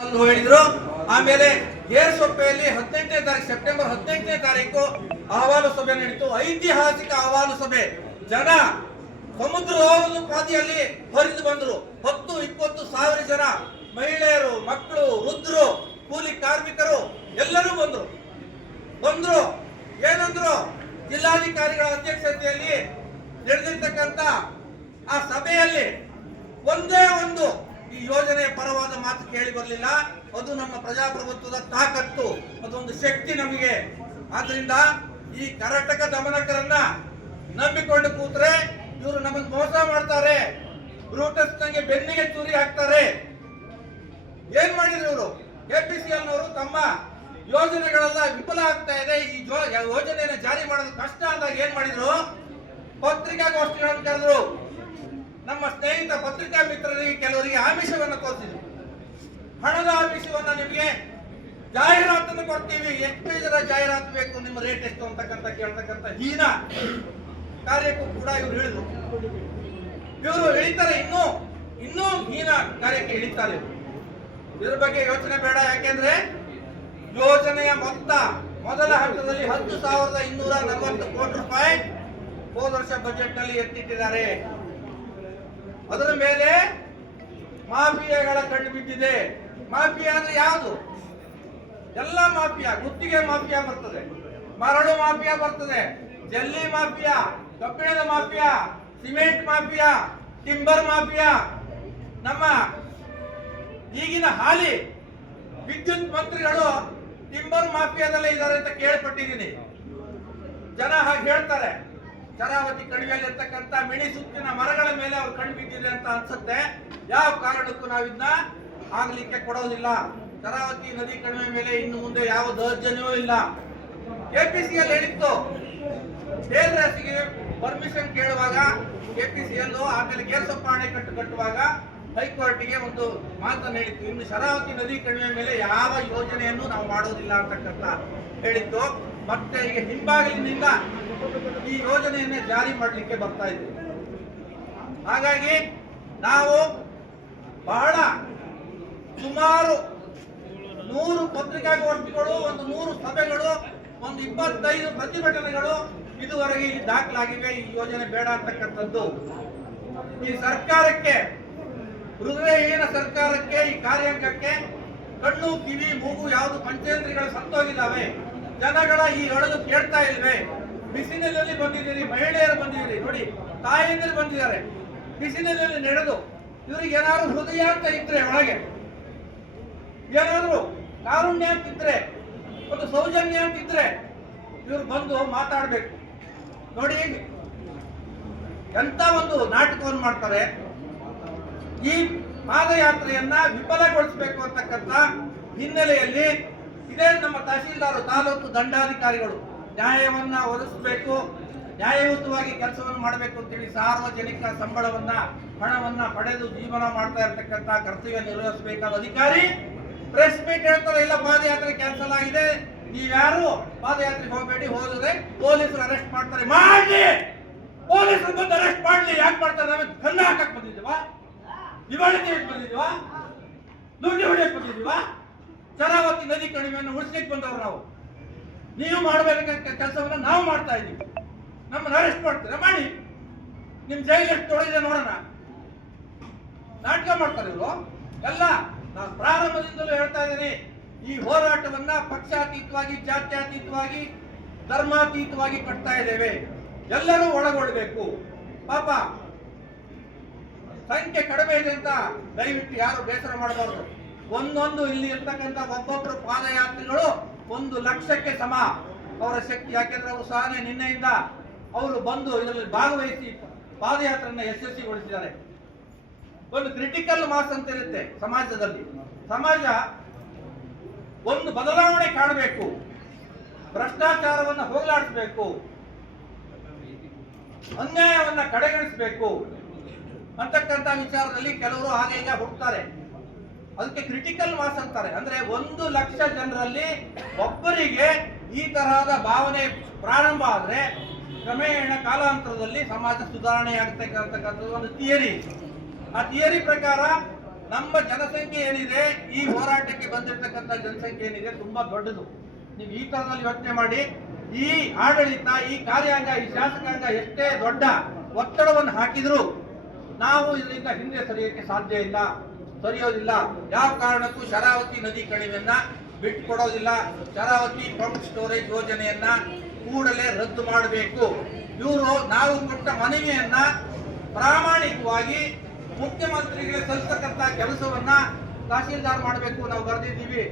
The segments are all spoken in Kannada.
ಹೇಳಿದ್ರು. ಆಮೇಲೆ ಏರ್ಸೊಪ್ಪೆಯಲ್ಲಿ 18ನೇ ತಾರೀಕು ಸೆಪ್ಟೆಂಬರ್ 18ನೇ ತಾರೀಕು ಅಹವಾಲು ಸಭೆ ನಡೀತು. ಐತಿಹಾಸಿಕ ಅಹವಾಲು ಸಭೆ. ಜನ ಸಮುದ್ರ ಪಾದಿಯಲ್ಲಿ ಹರಿದು ಬಂದ್ರು. 10-20 ಸಾವಿರ ಜನ, ಮಹಿಳೆಯರು, ಮಕ್ಕಳು, ವೃದ್ಧರು, ಕೂಲಿ ಕಾರ್ಮಿಕರು ಎಲ್ಲರೂ ಬಂದ್ರು. ಏನಂದ್ರು? ಜಿಲ್ಲಾಧಿಕಾರಿಗಳ ಅಧ್ಯಕ್ಷತೆಯಲ್ಲಿ ನಡೆದಿರ್ತಕ್ಕಂಥ ಆ ಸಭೆಯಲ್ಲಿ ಒಂದೇ ಒಂದು ಈ ಯೋಜನೆಯ ಪರವಾದ ಮಾತು ಕೇಳಿ ಬರಲಿಲ್ಲ. ಅದು ನಮ್ಮ ಪ್ರಜಾಪ್ರಭುತ್ವದ ತಾಕತ್ತು, ಅದೊಂದು ಶಕ್ತಿ ನಮಗೆ. ಆದ್ರಿಂದ ಈ ಕರ್ನಾಟಕ ದಮನಕರನ್ನ ನಂಬಿಕೊಂಡು ಕೂತ್ರೆ ಇವರು ನಮಗೆ ಮೋಸ ಮಾಡ್ತಾರೆ, ಬ್ರೂಟಸ್ ನಂಗೆ ಬೆನ್ನಿಗೆ ಚೂರಿ ಹಾಕ್ತಾರೆ. ಏನ್ ಮಾಡಿದ್ರು ಇವರು? ಕೆಪಿಸಿಎಲ್ ನವರು ತಮ್ಮ ಯೋಜನೆಗಳೆಲ್ಲ ವಿಫಲ ಆಗ್ತಾ ಇದೆ, ಈ ಯೋಜನೆಯನ್ನು ಜಾರಿ ಮಾಡೋದು ಕಷ್ಟ ಅಂದಾಗ ಏನ್ ಮಾಡಿದ್ರು? ಪತ್ರಿಕಾಗೋಷ್ಠಿಗಳನ್ನು ಕರೆದ್ರು. ನಮ್ಮ ಸ್ನೇಹಿತ ಪತ್ರಿಕಾ ಮಿತ್ರರಿಗೆ ಕೆಲವರಿಗೆ ಆಮಿಷವನ್ನು ತೋರಿಸಿದ್ರು. ಹಣದ ಆಮಿಷವನ್ನ, ನಿಮಗೆ ಜಾಹೀರಾತನ್ನು ಕೊಡ್ತೀವಿ, ಎಷ್ಟು ಇದರ ಜಾಹೀರಾತು ಬೇಕು, ನಿಮ್ಮ ರೇಟ್ ಎಷ್ಟು ಅಂತಕ್ಕಂಥ ಕೇಳ್ತಕ್ಕಂಥ ಹೀನ ಕಾರ್ಯಕ್ಕೂ ಕೂಡ ಇವರು ಹೇಳಿದ್ರು. ಇವರು ಇಳಿತಾರೆ, ಇನ್ನೂ ಹೀನ ಕಾರ್ಯಕ್ಕೆ ಇಳಿತಾರೆ. ಇದ್ರ ಬಗ್ಗೆ ಯೋಚನೆ ಬೇಡ. ಯಾಕೆಂದ್ರೆ ಯೋಜನೆಯ ಮೊತ್ತ ಮೊದಲ ಹಂತದಲ್ಲಿ 10,240 ಕೋಟಿ ರೂಪಾಯಿ ಹೋದ ವರ್ಷ ಬಜೆಟ್ ನಲ್ಲಿ ಎತ್ತಿಟ್ಟಿದ್ದಾರೆ. ಅದರ ಮೇಲೆ ಮಾಫಿಯಾಗಳ ಕಣ್ಣು ಬಿದ್ದಿದೆ. ಮಾಫಿಯಾ ಅಂದ್ರೆ ಯಾವುದು? ಎಲ್ಲ ಮಾಫಿಯಾ. ಗುತ್ತಿಗೆ ಮಾಫಿಯಾ ಬರ್ತದೆ, ಮರಳು ಮಾಫಿಯಾ ಬರ್ತದೆ, ಜಲ್ಲಿ ಮಾಫಿಯಾ, ಕಬ್ಬಿಣದ mafia, cement mafia, timber mafia. ನಮ್ಮ ಈಗಿನ ಹಾಲಿ ವಿದ್ಯುತ್ ಮಂತ್ರಿಗಳು ಟಿಂಬರ್ ಮಾಫಿಯಾದಲ್ಲೇ ಇದ್ದಾರೆ ಅಂತ ಕೇಳ್ಪಟ್ಟಿದ್ದೀನಿ. ಜನ ಹಾಗೆ ಹೇಳ್ತಾರೆ. ಶರಾವತಿ ಕಣಿವೆಯಲ್ಲಿ ಇರ್ತಕ್ಕಂಥ ಮಿಣಿ ಸುತ್ತಿನ ಮರಗಳ ಮೇಲೆ ಅವ್ರು ಕಣ್ಣು ಬಿದ್ದಿದೆ ಅಂತ ಅನ್ಸುತ್ತೆ. ಯಾವ ಕಾರಣಕ್ಕೂ ನಾವಿದ್ನ ಆಗ್ಲಿಕ್ಕೆ ಕೊಡೋದಿಲ್ಲ. ಶರಾವತಿ ನದಿ ಕಣಿವೆ ಮೇಲೆ ಇನ್ನು ಮುಂದೆ ಯಾವ ದೌರ್ಜನ್ಯವೂ ಇಲ್ಲ. ಕೆಪಿಸಿಎಲ್ ಹೇಳಿತ್ತು, ಬೇಲ್ರಾಸಿಗೆ ಪರ್ಮಿಷನ್ ಕೇಳುವಾಗ ಕೆಪಿಸಿಎಲ್, ಆಮೇಲೆ ಗೇರ್ಸೊಪ್ಪ ಅಣೆಕಟ್ಟು ಕಟ್ಟುವಾಗ ಹೈಕೋರ್ಟ್ಗೆ ಒಂದು ಮಾತನ್ನು ಹೇಳಿತ್ತು, ಇನ್ನು ಶರಾವತಿ ನದಿ ಕಣಿವೆ ಮೇಲೆ ಯಾವ ಯೋಜನೆಯನ್ನು ನಾವು ಮಾಡೋದಿಲ್ಲ ಅಂತಕ್ಕಂಥ ಹೇಳಿತ್ತು. ಮತ್ತೆ ಈಗ ಹಿಂಬಾಗಿಲಿನಿಂದ ಈ ಯೋಜನೆಯನ್ನೇ ಜಾರಿ ಮಾಡಲಿಕ್ಕೆ ಬರ್ತಾ ಇದ್ದೀವಿ. ಹಾಗಾಗಿ ನಾವು ಬಹಳ ಸುಮಾರು 100 ಪತ್ರಿಕಾಗೋಷ್ಠಿಗಳು, ಒಂದು 100 ಸಭೆಗಳು, ಒಂದು 25 ಪ್ರತಿಭಟನೆಗಳು ಇದುವರೆಗೆ ಇಲ್ಲಿ ದಾಖಲಾಗಿವೆ. ಈ ಯೋಜನೆ ಬೇಡ ಅಂತಕ್ಕಂಥದ್ದು ಈ ಸರ್ಕಾರಕ್ಕೆ, ಹೃದಯಹೀನ ಸರ್ಕಾರಕ್ಕೆ, ಈ ಕಾರ್ಯಾಂಗಕ್ಕೆ ಕಣ್ಣು, ಕಿವಿ, ಮೂಗು ಯಾವುದು ಪಂಚೇಂದ್ರಿಯಗಳು ಸತ್ತೋಗಿದ್ದಾವೆ. ಜನಗಳ ಈ ಅಳಲು ಕೇಳ್ತಾ ಇಲ್ವೇ? ಬಿಸಿಲಿನಲ್ಲಿ ಬಂದಿದ್ದೀರಿ, ಮಹಿಳೆಯರು ಬಂದಿದ್ದೀರಿ, ನೋಡಿ ತಾಯಂದಿರು ಬಂದಿದ್ದಾರೆ ಬಿಸಿಲಿನಲ್ಲಿ ನಡೆದು. ಇವ್ರಿಗೆ ಏನಾದ್ರು ಹೃದಯ ಅಂತ ಇದ್ರೆ, ಒಳಗೆ ಏನಾದ್ರು ಕಾರುಣ್ಯ ಅಂತಿದ್ರೆ, ಒಂದು ಸೌಜನ್ಯ ಅಂತಿದ್ರೆ ಇವ್ರು ಬಂದು ಮಾತಾಡ್ಬೇಕು. ನೋಡಿ ಎಂತ ಒಂದು ನಾಟಕವನ್ನು ಮಾಡ್ತಾರೆ. ಈ ಪಾದಯಾತ್ರೆಯನ್ನ ವಿಫಲಗೊಳಿಸಬೇಕು ಅಂತಕ್ಕಂಥ ಹಿನ್ನೆಲೆಯಲ್ಲಿ ಇದೇ ನಮ್ಮ ತಹಶೀಲ್ದಾರ್, ತಾಲೂಕು ದಂಡಾಧಿಕಾರಿಗಳು ನ್ಯಾಯವನ್ನ ಒದಗಿಸಬೇಕು, ನ್ಯಾಯಯುತವಾಗಿ ಕೆಲಸವನ್ನು ಮಾಡಬೇಕು ಅಂತೇಳಿ ಸಾರ್ವಜನಿಕ ಸಂಬಳವನ್ನ, ಹಣವನ್ನ ಪಡೆದು ಜೀವನ ಮಾಡ್ತಾ ಇರ್ತಕ್ಕಂಥ ಕರ್ತವ್ಯ ನಿರ್ವಹಿಸಬೇಕಾದ ಅಧಿಕಾರಿ ಪ್ರೆಸ್ ಮೀಟ್ ಹೇಳ್ತಾರೆ, ಇಲ್ಲ ಪಾದಯಾತ್ರೆ ಕ್ಯಾನ್ಸಲ್ ಆಗಿದೆ, ನೀವ್ಯಾರು ಪಾದಯಾತ್ರೆಗೆ ಹೋಗಬೇಡಿ, ಹೋದ್ರೆ ಪೊಲೀಸರು ಅರೆಸ್ಟ್ ಮಾಡ್ತಾರೆ. ಮಾಡ್ಲಿ, ಪೊಲೀಸರು ಬಂದು ಅರೆಸ್ಟ್ ಮಾಡ್ಲಿ. ಯಾಕೆ ಮಾಡ್ತಾರೆ? ನಾವೇನು ಕನ್ನ ಹಾಕಕ್ ಬಂದಿದ್ದೀವಾ? ದಿವಾಳಿಗೆ ಬಂದಿದ್ದೀವಾ? ದುಡ್ಡು ಹೊಡೆಯಕ್ ಬಂದಿದ್ದೀವಾ? ಶರಾವತಿ ನದಿ ಕಣಿವೆಯನ್ನು ಉಳಿಸ್ಲಿಕ್ಕೆ ಬಂದವರು ನಾವು. ನೀವು ಮಾಡಬೇಕಾದ ಕೆಲಸವನ್ನ ನಾವು ಮಾಡ್ತಾ ಇದ್ದೀವಿ. ನಮ್ಮನ್ನು ಅರೆಸ್ಟ್ ಮಾಡ್ತಾರೆ, ಮಾಡಿ. ನಿಮ್ ಜೈಲು ಎಷ್ಟು ತೊಳೆದಿದೆ ನೋಡೋಣ. ನಾಟಕ ಮಾಡ್ತಾರೆ ಇವರು ಎಲ್ಲ. ನಾನು ಪ್ರಾರಂಭದಿಂದಲೂ ಹೇಳ್ತಾ ಇದ್ದೀನಿ, ಈ ಹೋರಾಟವನ್ನ ಪಕ್ಷಾತೀತವಾಗಿ, ಜಾತ್ಯತೀತವಾಗಿ, ಧರ್ಮಾತೀತವಾಗಿ ಕಟ್ತಾ ಇದ್ದೇವೆ. ಎಲ್ಲರೂ ಒಳಗೊಳ್ಳಬೇಕು. ಪಾಪ ಸಂಖ್ಯೆ ಕಡಿಮೆ ಇದೆ ಅಂತ ದಯವಿಟ್ಟು ಯಾರು ಬೇಸರ ಮಾಡಬಾರದು. ಒಂದೊಂದು ಇಲ್ಲಿ ಇರ್ತಕ್ಕಂಥ ಒಬ್ಬೊಬ್ಬರು ಪಾದಯಾತ್ರಿಗಳು 1 ಲಕ್ಷಕ್ಕೆ ಸಮ ಅವರ ಶಕ್ತಿ. ಯಾಕೆಂದ್ರೆ ಅವರು ಸಹ ನಿನ್ನೆಯಿಂದ ಅವರು ಬಂದು ಇದರಲ್ಲಿ ಭಾಗವಹಿಸಿ ಪಾದಯಾತ್ರೆಯನ್ನು ಯಶಸ್ವಿಗೊಳಿಸಿದ್ದಾರೆ. ಒಂದು ಕ್ರಿಟಿಕಲ್ ಮಾಸ್ ಅಂತ ಇರುತ್ತೆ ಸಮಾಜದಲ್ಲಿ. ಸಮಾಜ ಒಂದು ಬದಲಾವಣೆ ಕಾಣಬೇಕು, ಭ್ರಷ್ಟಾಚಾರವನ್ನು ಹೋಗಲಾಡಿಸಬೇಕು, ಅನ್ಯಾಯವನ್ನ ಕಡೆಗಣಿಸಬೇಕು ಅಂತಕ್ಕಂಥ ವಿಚಾರದಲ್ಲಿ ಕೆಲವರು ಹಾಗೆ ಈಗ ಹುಡ್ತಾರೆ. ಅದಕ್ಕೆ ಕ್ರಿಟಿಕಲ್ ಮಾಸ್ ಅಂತಾರೆ. ಅಂದ್ರೆ 1 ಲಕ್ಷ ಜನರಲ್ಲಿ ಒಬ್ಬರಿಗೆ ಈ ತರಹದ ಭಾವನೆ ಪ್ರಾರಂಭ ಆದ್ರೆ ಕ್ರಮೇಣ ಕಾಲಾಂತರದಲ್ಲಿ ಸಮಾಜ ಸುಧಾರಣೆ ಆಗ್ತಕ್ಕಂಥದ್ದು ಒಂದು ಥಿಯರಿ. ಆ ಥಿಯರಿ ಪ್ರಕಾರ ನಮ್ಮ ಜನಸಂಖ್ಯೆ ಏನಿದೆ, ಈ ಹೋರಾಟಕ್ಕೆ ಬಂದಿರತಕ್ಕಂಥ ಜನಸಂಖ್ಯೆ ಏನಿದೆ ತುಂಬಾ ದೊಡ್ಡದು. ನೀವು ಈ ತರದಲ್ಲಿ ಯೋಚನೆ ಮಾಡಿ, ಈ ಆಡಳಿತ, ಈ ಕಾರ್ಯಾಂಗ, ಈ ಶಾಸಕಾಂಗ ಎಷ್ಟೇ ದೊಡ್ಡ ಒತ್ತಡವನ್ನು ಹಾಕಿದ್ರು ನಾವು ಇದರಿಂದ ಹಿಂದೆ ಸರಿಯಕ್ಕೆ ಸಾಧ್ಯ ಇಲ್ಲ, ಸರಿಯೋದಿಲ್ಲ. ಯಾವ ಕಾರಣಕ್ಕೂ ಶರಾವತಿ ನದಿ ಕಣಿವೆಯನ್ನ ಬಿಟ್ಟುಕೊಡೋದಿಲ್ಲ. ಶರಾವತಿ ಪಂಪ್ ಸ್ಟೋರೇಜ್ ಯೋಜನೆಯನ್ನ ಕೂಡಲೇ ರದ್ದು ಮಾಡಬೇಕು. ಇವರು ನಾವು ಕೊಟ್ಟ ಮನವಿಯನ್ನ ಪ್ರಾಮಾಣಿಕವಾಗಿ ಮುಖ್ಯಮಂತ್ರಿಗಳಿಗೆ ಸಲ್ಲಿಸತಕ್ಕಂತ ಕೆಲಸವನ್ನ ತಹಸೀಲ್ದಾರ್ ಮಾಡಬೇಕು. ನಾವು ಬರೆದಿದ್ದೀವಿ.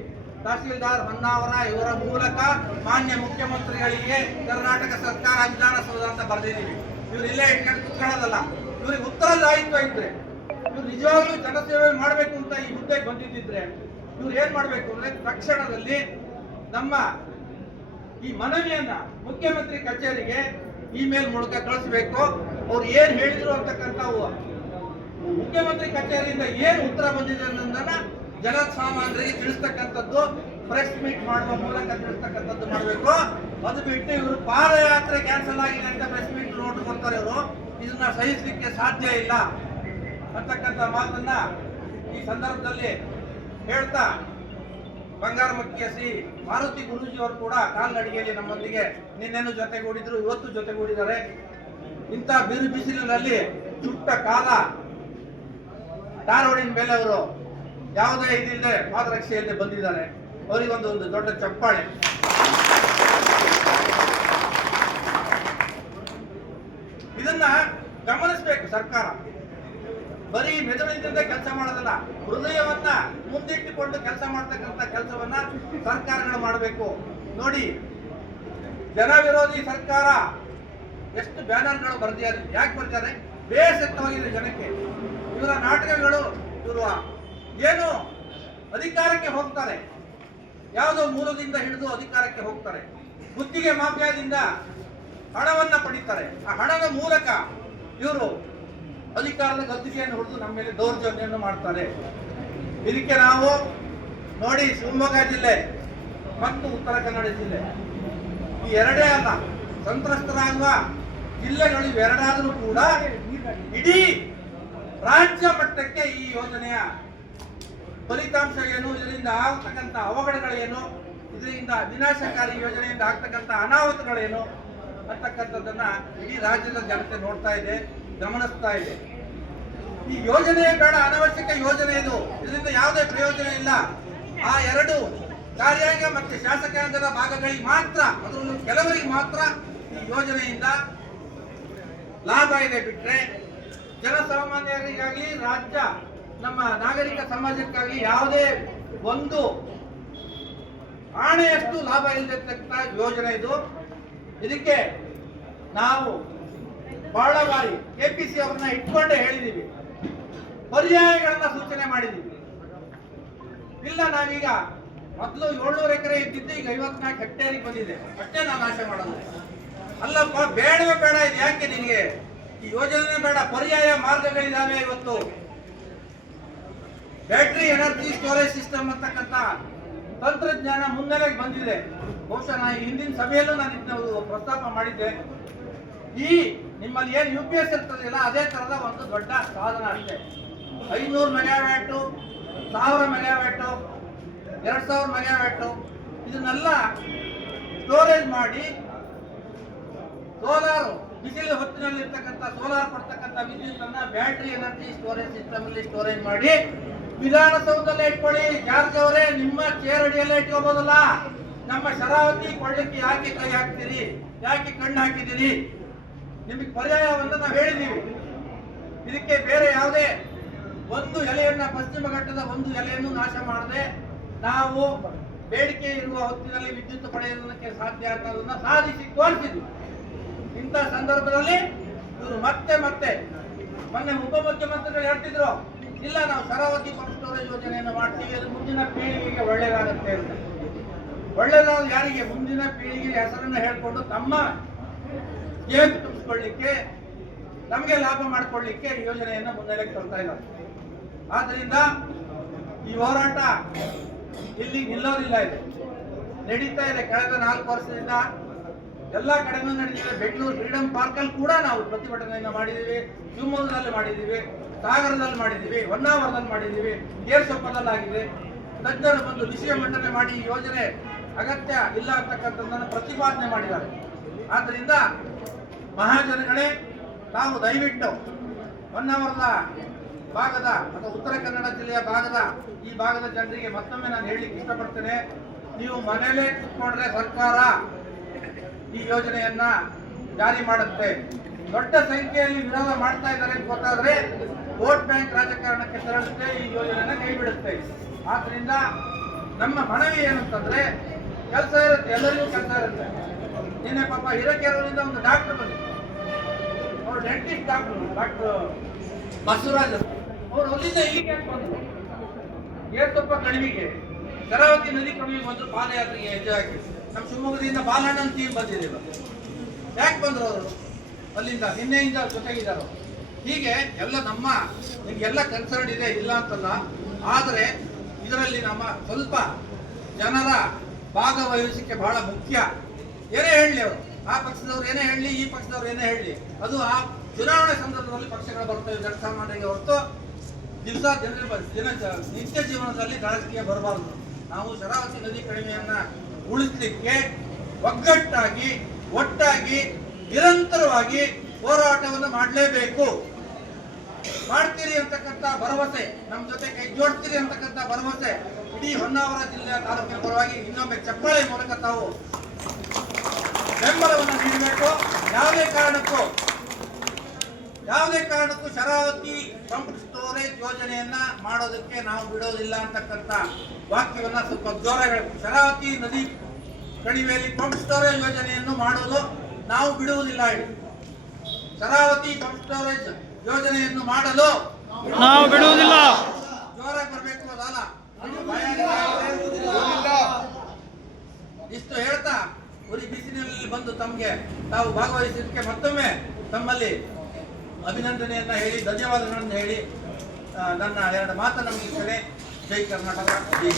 ತಹಸೀಲ್ದಾರ್ ಹೊನ್ನಾವರ ಇವರ ಮೂಲಕ ಮಾನ್ಯ ಮುಖ್ಯಮಂತ್ರಿಗಳಿಗೆ ಕರ್ನಾಟಕ ಸರ್ಕಾರ ವಿಧಾನಸೌಧ ಅಂತ ಬರೆದಿದ್ದೀವಿ. ಇವ್ರು ಇಲ್ಲೇ ಇಟ್ಕೊಂಡು ಕುತ್ಕೊಳ್ಳೋದಲ್ಲ. ಇವ್ರಿಗೆ ಉತ್ತರದಾಯಿತ್ವ ಇದ್ರೆ, ಇವ್ರು ನಿಜವಾಗ್ಲೂ ಜನಸೇವೆ ಮಾಡಬೇಕು ಅಂತ ಈ ಹುದ್ದೆಗೆ ಬಂದಿದ್ದಿದ್ರೆ ಇವ್ರು ಏನ್ ಮಾಡ್ಬೇಕು ಅಂದ್ರೆ ತಕ್ಷಣದಲ್ಲಿ ನಮ್ಮ ಈ ಮನವಿಯನ್ನ ಮುಖ್ಯಮಂತ್ರಿ ಕಚೇರಿಗೆ ಇಮೇಲ್ ಮೂಲಕ ಕಳಿಸಬೇಕು. ಅವ್ರು ಏನ್ ಹೇಳಿದ್ರು ಅಂತಕ್ಕಂಥವು ಮುಖ್ಯಮಂತ್ರಿ ಕಚೇರಿಯಿಂದ ಏನ್ ಉತ್ತರ ಬಂದಿದೆ ಅನ್ನೋದನ್ನ ಜನಸಾಮಾನ್ಯರಿಗೆ ತಿಳಿಸ್ತಕ್ಕಂಥದ್ದು, ಪ್ರೆಸ್ ಮೀಟ್ ಮಾಡುವ ಮೂಲಕ ತಿಳಿಸ್ತಕ್ಕಂಥದ್ದು ಮಾಡಬೇಕು. ಅದು ಬಿಟ್ಟು ಇವರು ಪಾದಯಾತ್ರೆ ಕ್ಯಾನ್ಸಲ್ ಆಗಿದೆ ಅಂತ ಪ್ರೆಸ್ ಮೀಟ್ ನೋಟ್ ಕೊಡ್ತಾರೆ. ಇವರು ಇದನ್ನ ಸಹಿಸಲಿಕ್ಕೆ ಸಾಧ್ಯ ಇಲ್ಲ ಅಂತಕ್ಕಂಥ ಮಾತನ್ನ ಈ ಸಂದರ್ಭದಲ್ಲಿ ಹೇಳ್ತಾ, ಬಂಗಾರಮಕ್ಕಿಯ ಶ್ರೀ ಮಾರುತಿ ಗುರೂಜಿ ಅವರು ಕೂಡ ಕಾಲ್ನಡಿಗೆಯಲ್ಲಿ ನಮ್ಮೊಂದಿಗೆ ನಿನ್ನೆನೂ ಜೊತೆಗೂಡಿದ್ರು, ಇವತ್ತು ಜೊತೆಗೂಡಿದ್ದಾರೆ. ಇಂಥ ಬಿರು ಬಿಸಿಲಿನಲ್ಲಿ ಚುಟ್ಟ ಕಾಲ ಧಾರವಾಡಿನ ಮೇಲೆ ಅವರು ಯಾವುದೇ ಇದಿಲ್ಲದೆ ಪಾದರಕ್ಷೆ ಇಲ್ಲದೆ ಬಂದಿದ್ದಾರೆ. ಅವರಿಗೊಂದು ದೊಡ್ಡ ಚಪ್ಪಾಳೆ. ಇದನ್ನ ಗಮನಿಸಬೇಕು ಸರ್ಕಾರ. ಬರೀ ಮೆದುಳಿನಿಂದ ಕೆಲಸ ಮಾಡೋದಲ್ಲ, ಹೃದಯವನ್ನ ಮುಂದಿಟ್ಟುಕೊಂಡು ಕೆಲಸ ಮಾಡ್ತಕ್ಕಂಥ ಕೆಲಸವನ್ನ ಸರ್ಕಾರಗಳು ಮಾಡಬೇಕು. ನೋಡಿ, ಜನ ವಿರೋಧಿ ಸರ್ಕಾರ ಎಷ್ಟು ಬ್ಯಾನರ್ಗಳು ಬರೆದಿದ್ದಾರೆ. ಯಾಕೆ ಬರೆದಿದ್ದಾರೆ? ಬೇಸತ್ತವಾಗಿದೆ ಜನಕ್ಕೆ. ಇವರ ನಾಟಕಗಳು, ಇವರು ಏನು ಅಧಿಕಾರಕ್ಕೆ ಹೋಗ್ತಾರೆ, ಯಾವುದೋ ಮೂಲದಿಂದ ಹಿಡಿದು ಅಧಿಕಾರಕ್ಕೆ ಹೋಗ್ತಾರೆ. ಗುತ್ತಿಗೆ ಮಾಫಿಯಾದಿಂದ ಹಣವನ್ನ ಪಡಿತಾರೆ. ಆ ಹಣದ ಮೂಲಕ ಇವರು ಅಧಿಕಾರದ ಗದ್ದುಗೆಯನ್ನು ಹೊಡೆದು ನಮ್ಮ ಮೇಲೆ ದೌರ್ಜನ್ಯವನ್ನು ಮಾಡ್ತಾರೆ. ಇದಕ್ಕೆ ನಾವು ನೋಡಿ, ಶಿವಮೊಗ್ಗ ಜಿಲ್ಲೆ ಮತ್ತು ಉತ್ತರ ಕನ್ನಡ ಜಿಲ್ಲೆ ಈ ಎರಡೇ ಅಲ್ಲ, ಸಂತ್ರಸ್ತರಾಗುವ ಜಿಲ್ಲೆಗಳು ಇವೆರಡಾದರೂ ಕೂಡ ಇಡೀ ರಾಜ್ಯ ಮಟ್ಟಕ್ಕೆ ಈ ಯೋಜನೆಯ ಫಲಿತಾಂಶ ಏನು, ಇದರಿಂದ ಆಗ್ತಕ್ಕಂಥ ಅವಘಡಗಳೇನು, ಇದರಿಂದ ವಿನಾಶಕಾರಿ ಯೋಜನೆಯಿಂದ ಆಗ್ತಕ್ಕಂಥ ಅನಾಹುತಗಳೇನು ಅಂತಕ್ಕಂಥದ್ದನ್ನ ಇಡೀ ರಾಜ್ಯದ ಜನತೆ ನೋಡ್ತಾ ಇದೆ, ಗಮನಿಸ್ತಾ ಇದೆ. ಈ ಯೋಜನೆ ಬೇಡ, ಅನವಶ್ಯಕ ಯೋಜನೆ ಇದು. ಇದರಿಂದ ಯಾವುದೇ ಪ್ರಯೋಜನ ಇಲ್ಲ. ಆ ಎರಡು ಕಾರ್ಯಾಂಗ ಮತ್ತು ಶಾಸಕಾಂಗದ ಭಾಗಗಳಿಗೆ ಮಾತ್ರ, ಅದರಲ್ಲೂ ಕೆಲವರಿಗೆ ಮಾತ್ರ ಈ ಯೋಜನೆಯಿಂದ ಲಾಭ ಇದೆ. ಬಿಟ್ರೆ ಜನಸಾಮಾನ್ಯರಿಗಾಗಲಿ ರಾಜ್ಯ ನಮ್ಮ ನಾಗರಿಕ ಸಮಾಜಕ್ಕಾಗಲಿ ಯಾವುದೇ ಒಂದು ಆಣೆಯಷ್ಟು ಲಾಭ ಇಲ್ಲದಿರ್ತಕ್ಕಂಥ ಯೋಜನೆ ಇದು. ಇದಕ್ಕೆ ನಾವು ಬಹಳ ಬಾರಿ ಕೆಪಿಸಿ ಅವ್ರನ್ನ ಇಟ್ಕೊಂಡೇ ಹೇಳಿದೀವಿ, ಪರ್ಯಾಯಗಳನ್ನ ಸೂಚನೆ ಮಾಡಿದೀವಿ. ಇಲ್ಲ, ನಾವೀಗ ಮೊದಲು 700 ಎಕರೆ ಇದ್ದಿದ್ದು ಈಗ 54 ಹೆಕ್ಟೇರಿಗೆ ಬಂದಿದೆ, ಅಷ್ಟೇ ನಾವು ನಾಶ ಮಾಡೋದು. ಅಲ್ಲಪ್ಪ, ಬೇಡವೇ ಬೇಡ, ಇದು ಯಾಕೆ ನಿನಗೆ ಈ ಯೋಜನೆ ಬೇಡ, ಪರ್ಯಾಯ ಮಾರ್ಗಗಳಿದಾವೆ. ಇವತ್ತು ಬ್ಯಾಟರಿ ಎನರ್ಜಿ ಸ್ಟೋರೇಜ್ ಸಿಸ್ಟಮ್ ಅಂತಕ್ಕಂಥ ತಂತ್ರಜ್ಞಾನ ಮುನ್ನೆಲೆಗೆ ಬಂದಿದೆ. ಬಹುಶಃ ನಾನು ಹಿಂದಿನ ಸಭೆಯಲ್ಲೂ ನಾನು ಇದನ್ನ ಪ್ರಸ್ತಾಪ ಮಾಡಿದ್ದೆ. ಈ ನಿಮ್ಮಲ್ಲಿ ಏನು UPS ಇರ್ತದಿಲ್ಲ, ಅದೇ ತರದ ಒಂದು ದೊಡ್ಡ ಸಾಧನ ಅಷ್ಟೇ. 500 ಮೆಗಾವ್ಯಾಟು, 1000 ಮೆಗಾವ್ಯಾಟು, 2000 ಮೆಗಾವ್ಯಾಟು, ಇದನ್ನೆಲ್ಲ ಸ್ಟೋರೇಜ್ ಮಾಡಿ ಸೋಲಾರ್, ಬಿಸಿಲು ಹೊತ್ತಿನಲ್ಲಿ ಇರ್ತಕ್ಕಂಥ ಸೋಲಾರ್ ಕೊಡ್ತಕ್ಕಂಥ ವಿದ್ಯುತ್ ಅನ್ನ ಬ್ಯಾಟರಿ ಎನರ್ಜಿ ಸ್ಟೋರೇಜ್ ಸಿಸ್ಟಮ್ ಅಲ್ಲಿ ಸ್ಟೋರೇಜ್ ಮಾಡಿ ವಿಧಾನಸೌಧದಲ್ಲೇ ಇಟ್ಕೊಳ್ಳಿ. ಜಾರ್ಜ್ ಅವರೇ, ನಿಮ್ಮ ಚೇರ್ ಅಡಿಯಲ್ಲೇ ಇಟ್ಕೋಬಹುದಲ್ಲ. ನಮ್ಮ ಶರಾವತಿ ಕೊಳ್ಳಕ್ಕೆ ಯಾಕೆ ಕೈ ಹಾಕ್ತೀರಿ, ಯಾಕೆ ಕಣ್ಣು ಹಾಕಿದ್ದೀರಿ? ನಿಮಗೆ ಪರ್ಯಾಯವನ್ನು ನಾವು ಹೇಳಿದ್ದೀವಿ. ಇದಕ್ಕೆ ಬೇರೆ ಯಾವುದೇ ಒಂದು ಎಲೆಯನ್ನ, ಪಶ್ಚಿಮ ಘಟ್ಟದ ಒಂದು ಎಲೆಯನ್ನು ನಾಶ ಮಾಡದೆ ನಾವು ಬೇಡಿಕೆ ಇರುವ ಹೊತ್ತಿನಲ್ಲಿ ವಿದ್ಯುತ್ ಪಡೆಯುವುದಕ್ಕೆ ಸಾಧ್ಯ ಅನ್ನೋದನ್ನ ಸಾಧಿಸಿ ತೋರಿಸಿದ್ವಿ. ಇಂಥ ಸಂದರ್ಭದಲ್ಲಿ ಇವರು ಮತ್ತೆ ಮೊನ್ನೆ ಉಪಮುಖ್ಯಮಂತ್ರಿಗಳು ಹೇಳ್ತಿದ್ರು, ಇಲ್ಲ ನಾವು ಶರಾವತಿ ಪಂಪ್ ಸ್ಟೋರೇಜ್ ಯೋಜನೆಯನ್ನು ಮಾಡ್ತೀವಿ, ಅದು ಮುಂದಿನ ಪೀಳಿಗೆಗೆ ಒಳ್ಳೇದಾಗುತ್ತೆ ಅಂತ. ಒಳ್ಳೇದಾದ ಯಾರಿಗೆ? ಮುಂದಿನ ಪೀಳಿಗೆ ಹೆಸರನ್ನು ಹೇಳ್ಕೊಂಡು ತಮ್ಮ ಜೇಬು ತುಂಬಿಸ್ಕೊಳ್ಳಿಕ್ಕೆ, ನಮಗೆ ಲಾಭ ಮಾಡಿಕೊಳ್ಳಿಕ್ಕೆ ಈ ಯೋಜನೆಯನ್ನು ಮುನ್ನೆಲೆಗೆ ತರ್ತಾ ಇದ್ದಾರೆ. ಆದ್ರಿಂದ ಈ ಹೋರಾಟ ಇಲ್ಲಿ ನಿಲ್ಲೋದಿಲ್ಲ, ಇದೆ ನಡೀತಾ ಇದೆ. ಕಳೆದ 4 ವರ್ಷದಿಂದ ಎಲ್ಲ ಕಡೆನೂ ನಡೀತಿದೆ. ಬೆಂಗಳೂರು ಫ್ರೀಡಂ ಪಾರ್ಕ್ ಅಲ್ಲಿ ಕೂಡ ನಾವು ಪ್ರತಿಭಟನೆಯನ್ನು ಮಾಡಿದ್ದೀವಿ, ಶಿವಮೊಗ್ಗದಲ್ಲಿ ಮಾಡಿದ್ದೀವಿ. ಸಾಗರದಲ್ಲಿ ಮಾಡಿದ್ದೀವಿ, ಹೊನ್ನಾವರದಲ್ಲಿ ಮಾಡಿದ್ದೀವಿ, ಕೇರ್ಸೊಪ್ಪದಲ್ಲಿ ಆಗಿದೆ. ತಜ್ಞರು ಬಂದು ವಿಷಯ ಮಂಡನೆ ಮಾಡಿ ಈ ಯೋಜನೆ ಅಗತ್ಯ ಇಲ್ಲ ಅಂತಕ್ಕಂಥದ್ದನ್ನು ಪ್ರತಿಪಾದನೆ ಮಾಡಿದ್ದಾರೆ. ಆದ್ದರಿಂದ ಮಹಾಜನಗಳೇ, ತಾವು ದಯವಿಟ್ಟು ಹೊನ್ನಾವರದ ಭಾಗದ ಅಥವಾ ಉತ್ತರ ಕನ್ನಡ ಜಿಲ್ಲೆಯ ಈ ಭಾಗದ ಜನರಿಗೆ ಮತ್ತೊಮ್ಮೆ ನಾನು ಹೇಳಲಿಕ್ಕೆ ಇಷ್ಟಪಡ್ತೇನೆ. ನೀವು ಮನೆಯಲ್ಲೇ ಕೂತ್ಕೊಂಡ್ರೆ ಸರ್ಕಾರ ಈ ಯೋಜನೆಯನ್ನ ಜಾರಿ ಮಾಡುತ್ತೆ. ದೊಡ್ಡ ಸಂಖ್ಯೆಯಲ್ಲಿ ವಿರೋಧ ಮಾಡ್ತಾ ಇದ್ದಾರೆ ಅಂತ ಗೊತ್ತಾದ್ರೆ ವೋಟ್ ಬ್ಯಾಂಕ್ ರಾಜಕಾರಣಕ್ಕೆ ತೆರಳುತ್ತೆ, ಈ ಯೋಜನೆಯನ್ನ ಕೈ ಬಿಡುತ್ತೆ. ಆದ್ರಿಂದ ನಮ್ಮ ಮನವಿ ಏನಂತಂದ್ರೆ, ಕೆಲಸ ಇರುತ್ತೆ, ಎಲ್ಲರಿಗೂ ಕೆಲಸ ಇರುತ್ತೆ. ನಿನ್ನೆ ಪಾಪ ಹಿರೇಕೆರೂರಿನಿಂದ ಒಂದು ಡಾಕ್ಟರ್ ಬಂದಿದ್ರು, ಅವರು ಡೆಂಟಿಸ್ಟ್ ಡಾಕ್ಟರ್ ಬಸವರಾಜ್, ಅವರು ಅಲ್ಲಿಂದ ಇಲ್ಲಿಗೆ ಬಂದರು. ಏರ್ತಪ್ಪ ಕಣಿವೆಗೆ, ಶರಾವತಿ ನದಿ ಕಣಿವೆಗೆ ಬಂದು ಪಾದಯಾತ್ರೆಗೆ ಹೆಜ್ಜೆ ಹಾಕಿ. ನಮ್ಮ ಶಿವಮೊಗ್ಗದಿಂದ ಬಾಲಣ್ಣನ ಟೀಮ್ ಬಂದಿದೆ. ಯಾಕೆ ಬಂದ್ರು ಅವರು? ಅಲ್ಲಿಂದ ನಿನ್ನೆಯಿಂದ ಜೊತೆಗಿದ್ದಾರೆ. ಹೀಗೆ ಎಲ್ಲ ನಿಮಗೆಲ್ಲ ಕನ್ಸರ್ನ್ ಇದೆ, ಇಲ್ಲ ಅಂತಲ್ಲ. ಆದರೆ ಇದರಲ್ಲಿ ನಮ್ಮ ಸ್ವಲ್ಪ ಜನರ ಭಾಗವಹಿಸಿಕೆ ಬಹಳ ಮುಖ್ಯ. ಏನೇ ಹೇಳಲಿ ಅವರು, ಆ ಪಕ್ಷದವ್ರು ಏನೇ ಹೇಳಲಿ, ಈ ಪಕ್ಷದವ್ರು ಏನೇ ಹೇಳಲಿ, ಅದು ಆ ಚುನಾವಣೆ ಸಂದರ್ಭದಲ್ಲಿ ಪಕ್ಷಗಳು ಬರ್ತವೆ ಜನಸಾಮಾನ್ಯರಿಗೆ ಹೊರತು ನಿತ್ಯ ಜೀವನದಲ್ಲಿ ರಾಜಕೀಯ ಬರಬಾರದು. ನಾವು ಶರಾವತಿ ನದಿ ಕಣಿವೆಯನ್ನ ಉಳಿಸಲಿಕ್ಕೆ ಒಟ್ಟಾಗಿ ನಿರಂತರವಾಗಿ ಹೋರಾಟವನ್ನು ಮಾಡಲೇಬೇಕು. ಮಾಡ್ತೀರಿ ಅಂತಕ್ಕಂಥ ಭರವಸೆ, ನಮ್ಮ ಜೊತೆ ಕೈ ಜೋಡ್ತೀರಿ ಅಂತಕ್ಕಂಥ ಭರವಸೆ ಇಡೀ ಹೊನ್ನಾವರ ಜಿಲ್ಲೆಯ ತಾಲೂಕಿನ ಪರವಾಗಿ ಇನ್ನೊಮ್ಮೆ ಚಪ್ಪಾಳೆ ಮೂಲಕ ತಾವು ಬೆಂಬಲವನ್ನು ನೀಡಬೇಕು. ಯಾವುದೇ ಕಾರಣಕ್ಕೂ ಶರಾವತಿ ಪಂಪ್ ಸ್ಟೋರೇಜ್ ಯೋಜನೆಯನ್ನ ಮಾಡೋದಕ್ಕೆ ನಾವು ಬಿಡೋದಿಲ್ಲ ಅಂತಕ್ಕಂಥ ವಾಕ್ಯವನ್ನ ಸ್ವಲ್ಪ ಜೋರಾಗಿ, ಶರಾವತಿ ನದಿ ಕಣಿವೆಯಲ್ಲಿ ಪಂಪ್ ಸ್ಟೋರೇಜ್ ಯೋಜನೆಯನ್ನು ಮಾಡೋದು ನಾವು ಬಿಡುವುದಿಲ್ಲ. ಶರಾವತಿ ಪಂಪ್ ಸ್ಟೋರೇಜ್ ಯೋಜನೆಯನ್ನು ಮಾಡಲು ನಾವು ಬಿಡುವುದಿಲ್ಲ. ಜೋರಾಗಿ ಬರಬೇಕು. ಅದಲ್ಲ, ಇಷ್ಟು ಹೇಳ್ತಾ ಉರಿ ಬಿಸಿಲಿನಲ್ಲಿ ಬಂದು ತಾವು ಭಾಗವಹಿಸಿದ್ದಕ್ಕೆ ಮತ್ತೊಮ್ಮೆ ತಮ್ಮಲ್ಲಿ ಅಭಿನಂದನೆಯನ್ನ ಹೇಳಿ, ಧನ್ಯವಾದಗಳನ್ನು ಹೇಳಿ ನನ್ನ ಎರಡು ಮಾತನ್ನು ಮುಗಿಸ್ತೇನೆ. ಜೈ ಕರ್ನಾಟಕ, ಜೈ